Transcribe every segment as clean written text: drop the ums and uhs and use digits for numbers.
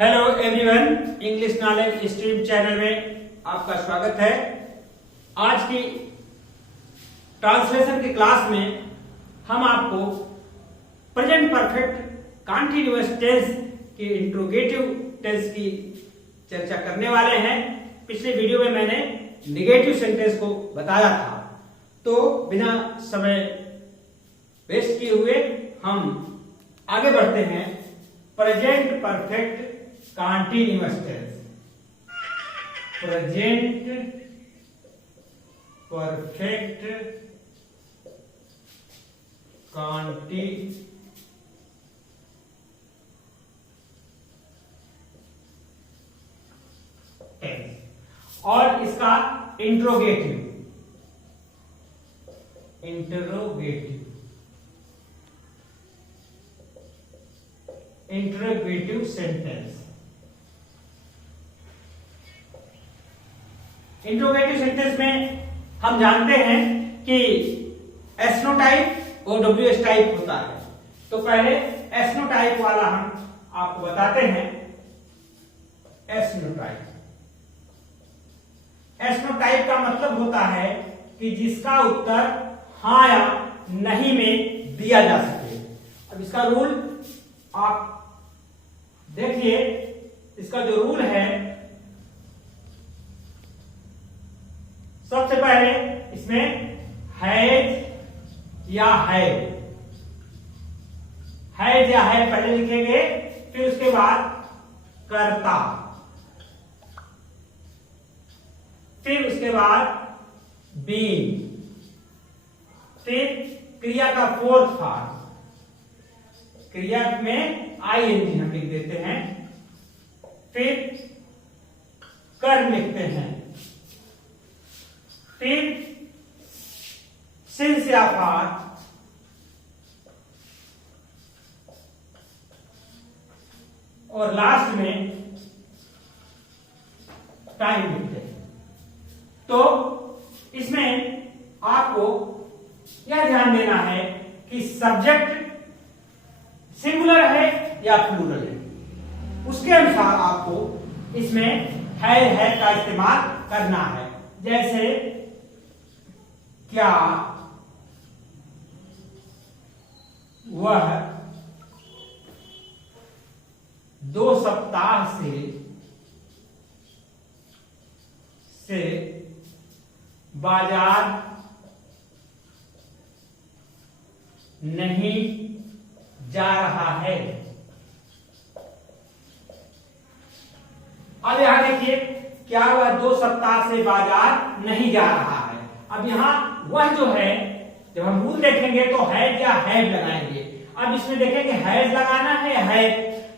Hello everyone, English knowledge stream channel में आपका स्वागत है। आज की ट्रांसलेशन की क्लास में हम आपको प्रेजेंट परफेक्ट कंटीन्यूअस टेंस की इंट्रोगेटिव टेंस की चर्चा करने वाले हैं। पिछले वीडियो में मैंने नेगेटिव सेंटेंस को बताया था, तो बिना समय वेस्ट किए हुए हम आगे बढ़ते हैं। Present perfect continuous tense, present perfect continuous tense और इसका इंट्रोगेटिव सेंटेंस। इंट्रोगेटिव सेंटेंस में हम जानते हैं कि एसनो टाइप और डब्ल्यूएस टाइप होता है। तो पहले एसनो टाइप वाला हम आपको बताते हैं। एसनो टाइप का मतलब होता है कि जिसका उत्तर हाँ या नहीं में दिया जा सके। अब इसका रूल आप देखिए, इसका जो रूल है, सबसे पहले इसमें हैज या है पहले लिखेंगे, फिर उसके बाद करता, फिर उसके बाद बीन, फिर क्रिया का फोर्थ फॉर्म, क्रिया में आईएनजी हम लिख देते हैं, फिर कर्म लिखते हैं, फिर सिंस या फॉर, और लास्ट में टाइम लिखते हैं। तो इसमें आपको यह ध्यान देना है कि सब्जेक्ट सिंगुलर है या प्लूरल है, उसके अनुसार आपको इसमें है का इस्तेमाल करना है। जैसे क्या वह 2 सप्ताह से बाजार नहीं जा रहा है। अब यहां देखिए, क्या वह 2 सप्ताह से बाजार नहीं जा रहा है। अब यहां वह जो है, जब हम रूल देखेंगे तो हैज या हैव लगाएंगे। अब इसमें देखेंगे हैज लगाना है,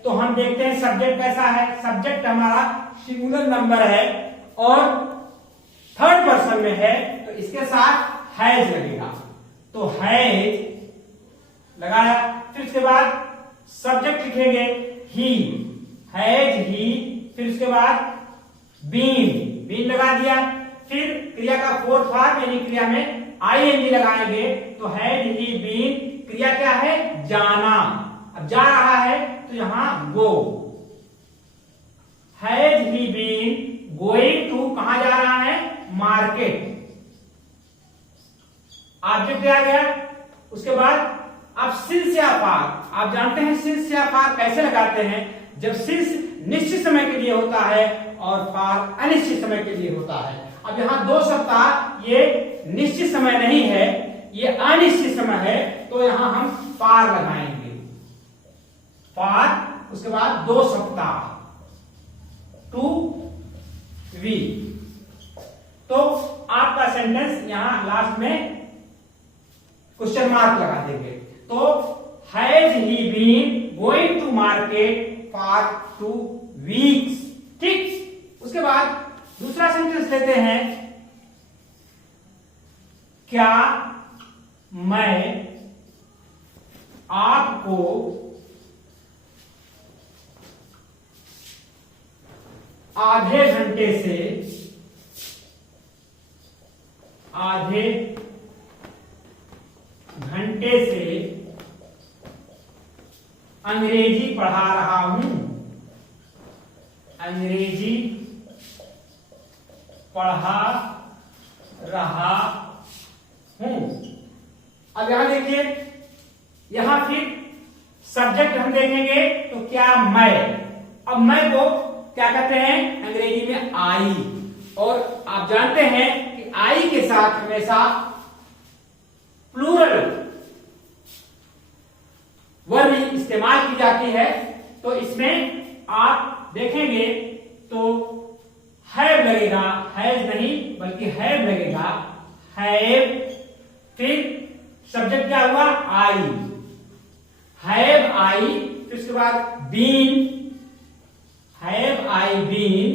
तो हम देखते हैं सब्जेक्ट कैसा है। सब्जेक्ट हमारा सिंगुलर नंबर है और थर्ड पर्सन में है, तो इसके साथ हैज लगेगा। तो हैज लगाया, फिर उसके बाद सब्जेक्ट लिखेंगे ही, हैज ही, फिर उसके बाद बीन लगा दिया, फिर क्रिया का फोर्थ फॉर्म यानी क्रिया में आईएनजी लगाएंगे, तो हैज ही बीन, क्रिया क्या है, जाना। अब जा रहा है तो यहां go, has he been going to, कहां जा रहा है, मार्केट। ऑब्जेक्ट आ गया। उसके बाद अब सिंस या फॉर, आप जानते हैं सिंस या फॉर कैसे लगाते हैं। जब सिंस निश्चित समय के लिए होता है और फॉर अनिश्चित समय के लिए होता है। अब यहां 2 सप्ताह ये निश्चित समय नहीं है, ये अनिश्चित समय है, तो यहां हम फॉर लगाएंगे। फॉर, उसके बाद 2 सप्ताह, 2 वीक। तो आपका सेंटेंस यहां लास्ट में क्वेश्चन मार्क लगा देंगे। तो has he been going to market for 2 weeks. ठीक, उसके बाद दूसरा सेंटेंस लेते हैं। क्या मैं आपको आधे घंटे से अंग्रेजी पढ़ा रहा हूं। अंग्रेजी पढ़ा रहा हूं। अब यहां देखिए, यहां फिर सब्जेक्ट हम देखेंगे तो क्या, मैं। अब मैं को क्या कहते हैं अंग्रेजी में आई, और आप जानते हैं कि आई के साथ हमेशा प्लूरल वर्ड इस्तेमाल की जाती है। तो इसमें आप देखेंगे तो हैव लगेगा, हैज नहीं बल्कि हैव लगेगा, हैव। फिर सब्जेक्ट क्या हुआ, आई, हैव आई। फिर उसके बाद बीन, हैव आई बीन।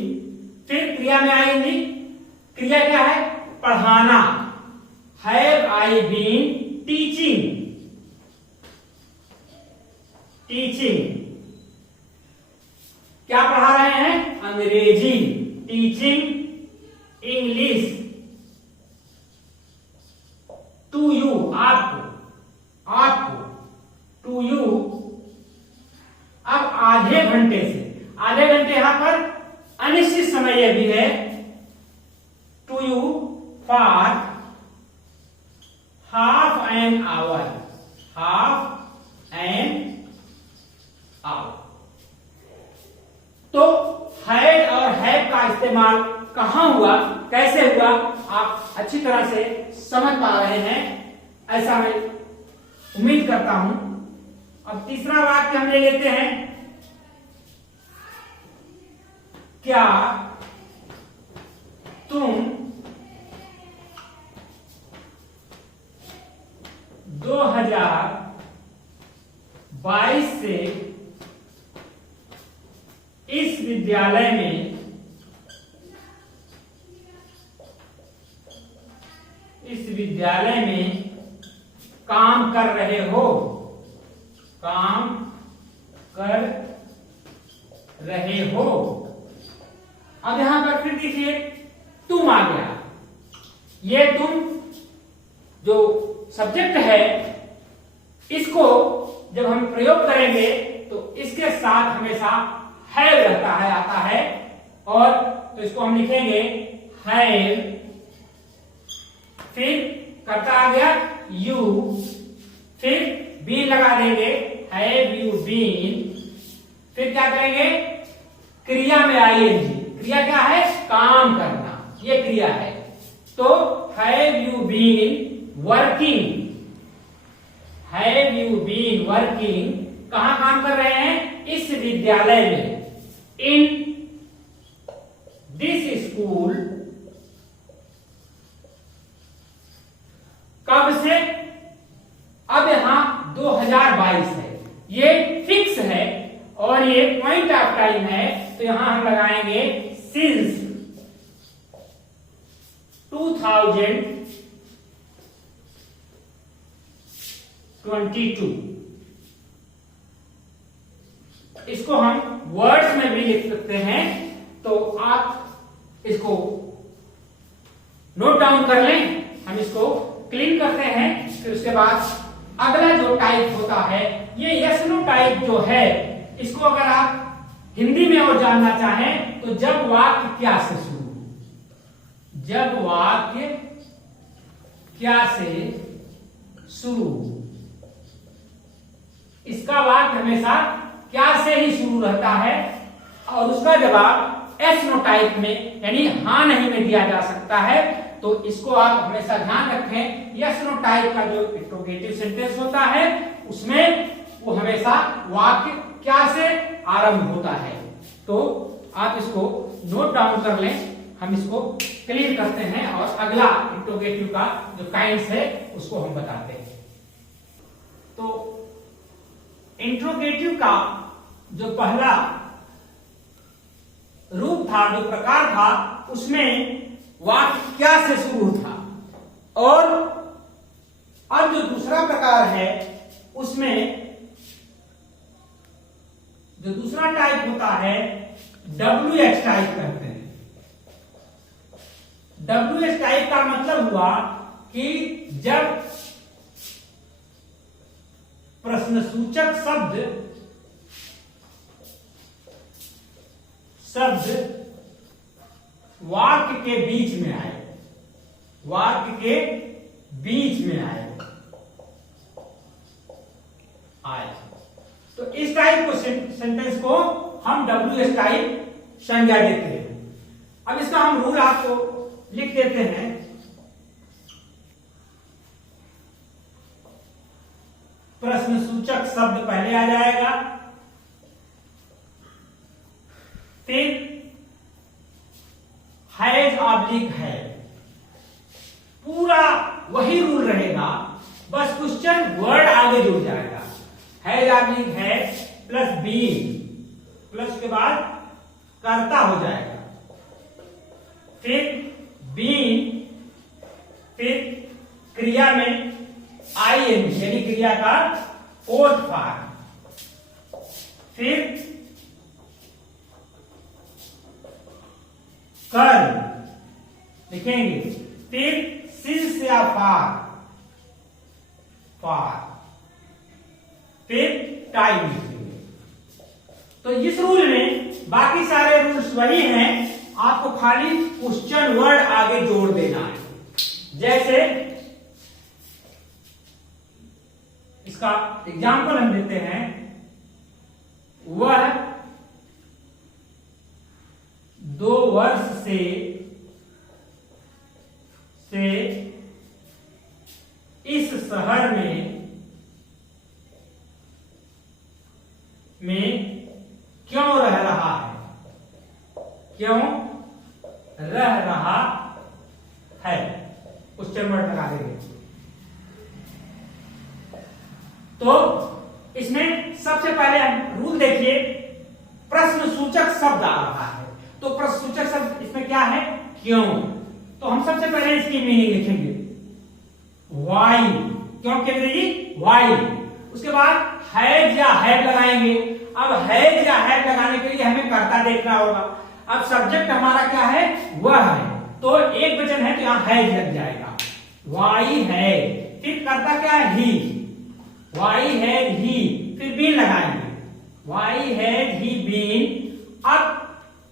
फिर क्रिया में आएंगी, क्रिया क्या है, पढ़ाना, have I been teaching, teaching. क्या पढ़ा रहे हैं, अंग्रेजी, टीचिंग इंग्लिश। टू यू, आपको, आपको, टू यू। अब आधे घंटे से, आधे घंटे यहां पर अनिश्चित समय यह भी है, to you for half an hour, half an hour. तो हैड और हैव का इस्तेमाल कहां हुआ, कैसे हुआ, आप अच्छी तरह से समझ पा रहे हैं, ऐसा मैं उम्मीद करता हूं। अब तीसरा वाक्य हम ले लेते हैं, क्या तुम 2022 से इस विद्यालय में काम कर रहे हो, काम कर रहे हो। अब यहां पर फिर देखिए तुम आ गया, ये तुम जो सब्जेक्ट है, इसको जब हम प्रयोग करेंगे तो इसके साथ हमेशा हैव रहता है, आता है, और तो इसको हम लिखेंगे हैव। फिर करता आ गया यू, फिर बीन लगा देंगे, हैव यू बीन। फिर क्या करेंगे, क्रिया में आईएनजी, क्रिया क्या है, काम करना, ये क्रिया है। तो have you been working, have you been working, कहां काम कर रहे हैं, इस विद्यालय में, इन दिस स्कूल। कब से, अब यहां 2022 है, ये फिक्स है और ये पॉइंट ऑफ टाइम है, तो यहां हम लगाएंगे सिंस 2022। इसको हम वर्ड्स में भी लिख सकते हैं, तो आप इसको नोट डाउन कर लें। हम इसको क्लीन करते हैं। फिर उसके बाद अगला जो टाइप होता है, ये यस नो टाइप जो है, इसको अगर आप हिंदी में और जानना चाहें तो जब वाक्य क्या से शुरू हो, जब वाक्य क्या से शुरू हो, इसका वाक्य हमेशा क्या से ही शुरू रहता है और उसका जवाब एस नो टाइप में यानी हां नहीं में दिया जा सकता है। तो इसको आप हमेशा ध्यान रखें, यस नो टाइप का जो इंट्रोगेटिव सेंटेंस होता है उसमें वो हमेशा वाक्य क्या से आरंभ होता है। तो आप इसको नोट डाउन कर लें, हम इसको क्लियर करते हैं और अगला इंट्रोगेटिव का जो काइंड्स है उसको हम बताते हैं। तो इंट्रोगेटिव का जो पहला रूप था, जो प्रकार था, उसमें वाक्य क्या से शुरू था, और अब जो दूसरा प्रकार है उसमें जो दूसरा टाइप होता है WH टाइप कहते हैं। WH टाइप का मतलब हुआ कि जब प्रश्नसूचक शब्द शब्द वाक्य के बीच में आए, वाक्य के बीच में आए। तो इस टाइप को सेंटेंस को हम WH टाइप संज्ञा देते हैं। अब इसका हम रूल आपको लिख देते हैं। प्रश्न सूचक शब्द पहले आ जाएगा, फिर हैज ऑब्लिक है, पूरा वही रूल रहेगा, बस क्वेश्चन वर्ड आगे जुड़ जाएगा। हैज ऑब्लिक है प्लस बीइंग, प्लस के बाद कर्ता हो जाएगा, फिर बीइंग, फिर क्रिया में IN यानी क्रिया का फोर्थ फॉर्म, फिर कर्म लिखेंगे, फिर सिंस या फार, फिर टाइम लिखेंगे। तो इस रूल में बाकी सारे रूल्स वही हैं, आपको खाली क्वेश्चन वर्ड आगे जोड़ देना है। जैसे इसका एग्जाम्पल हम देते हैं, वह 2 वर्ष से इस शहर में क्यों रह रहा है, क्यों रह रहा है, क्वेश्चन वर्ड लगा देंगे। तो इसमें सबसे पहले हम रूल देखिए, प्रश्न सूचक शब्द आ रहा है, तो प्रश्न सूचक शब्द इसमें क्या है, क्यों। तो हम सबसे पहले इसकी मीनिंग लिखेंगे, वाई, क्यों के अंग्रेजी वाई। उसके बाद हैज या हैव लगाएंगे। अब हैज या हैव लगाने के लिए हमें कर्ता देखना होगा। अब सब्जेक्ट हमारा क्या है, वह है, तो एक वचन है तो यहां हैज लग जाएगा, वाई है। फिर कर्ता क्या है, ही, वाई हैज ही, फिर बीन लगाएंगे, वाई हैज ही बीन। अब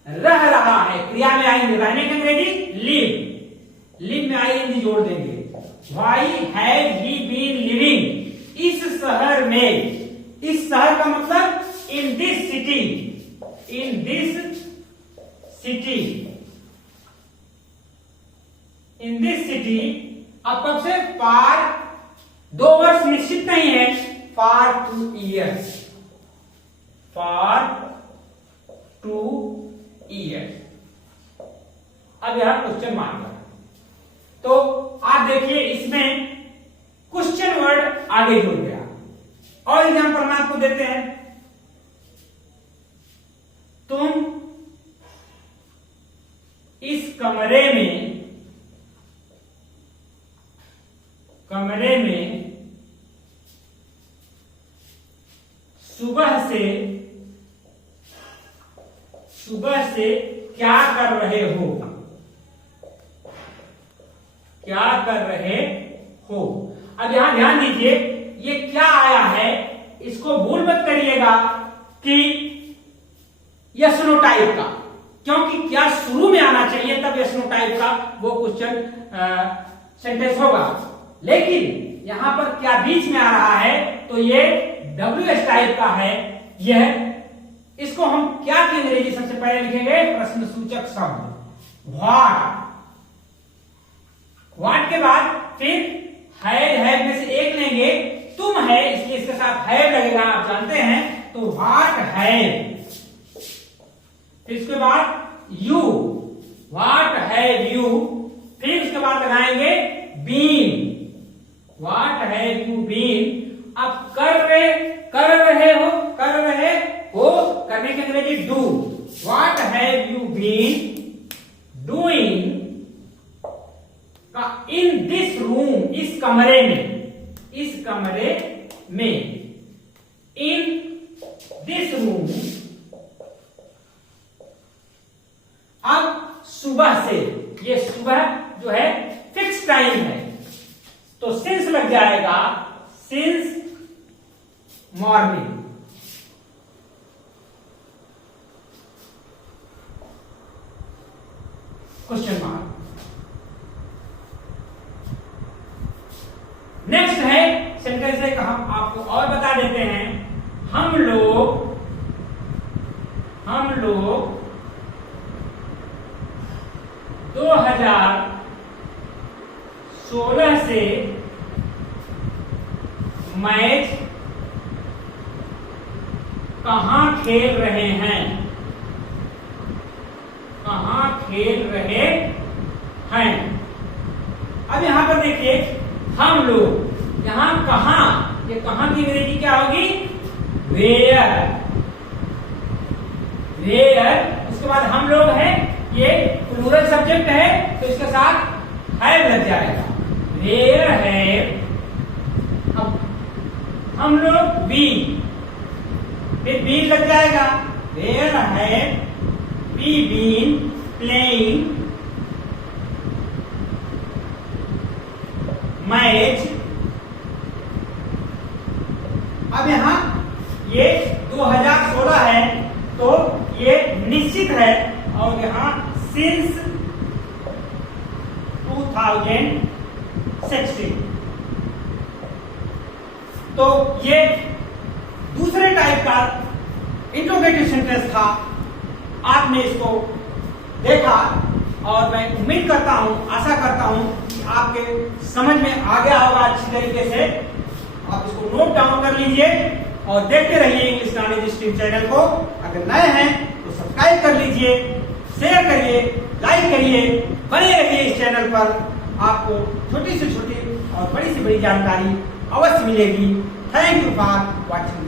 रह रहा है, क्रिया में आएंगे, रहने के अंग्रेजी लिव, लिव में आएंगे जोड़ देंगे, why has he been living इस शहर में। इस शहर का मतलब in this city, in this city, in this city. अब कब से, फॉर 2 वर्ष निश्चित नहीं है, फॉर 2 years, फॉर 2 years। अब यह क्वेश्चन मान लो। तो आप देखिए इसमें क्वेश्चन वर्ड आगे जुड़ गया। और एग्जाम्पल में आपको देते हैं, तुम इस कमरे में सुबह से क्या कर रहे हो, क्या कर रहे हो। अब यहां ध्यान दीजिए, ये क्या आया है, इसको भूल मत करिएगा कि यस नो टाइप का, क्योंकि क्या शुरू में आना चाहिए तब यस नो टाइप का वो क्वेश्चन सेंटेंस होगा। लेकिन यहां पर क्या बीच में आ रहा है, तो ये WH टाइप का है। यह इसको हम क्या की अंग्रेजी सबसे पहले लिखेंगे, प्रश्न सूचक शब्द, व्हाट के बाद फिर हैव में से एक लेंगे, तुम है इसलिए इसके साथ हैव लगेगा, आप जानते हैं, तो व्हाट हैव। फिर इसके बाद यू, व्हाट हैव यू। फिर उसके बाद लगाएंगे been, what have you been. अब कर रहे हो, करने के अंग्रेजी do, what have you been doing in this room, इस कमरे में, इन दिस रूम। अब सुबह से, ये सुबह जो है फिक्स टाइम है, तो सिंस लग जाएगा, since morning. Question mark. Next है सेंटेंस है, हम आपको और बता देते हैं। हम लोग 2016 से मैच कहां खेल रहे हैं, कहां खेल रहे हैं। अब यहां पर देखिए हम लोग, यहां कहां, ये कहां की अंग्रेजी क्या होगी, वेयर, वेयर। उसके बाद हम लोग है, ये प्लूरल सब्जेक्ट है तो इसके साथ हैव लग जाएगा, वेयर है। अब हम लोग बी, फिर बी लग जाएगा, वेयर है बी बीन प्लेइंग मैच। अब यहां ये 2016 है तो ये निश्चित है, और यहां सिंस 2016। तो ये दूसरे टाइप का इंट्रोगेटिव सेंटेंस था। आपने इसको देखा और मैं उम्मीद करता हूं, आशा करता हूं कि आपके समझ में आ गया होगा अच्छी तरीके से। आप इसको नोट डाउन कर लीजिए और देखते रहिए इंग्लिश नॉलेज स्ट्रीम चैनल को। अगर नए हैं तो सब्सक्राइब कर लीजिए, शेयर करिए, लाइक करिए, बने रहिए इस चैनल पर। आपको छोटी से छोटी और बड़ी से बड़ी जानकारी अवश्य मिलेगी। Thank you for watching.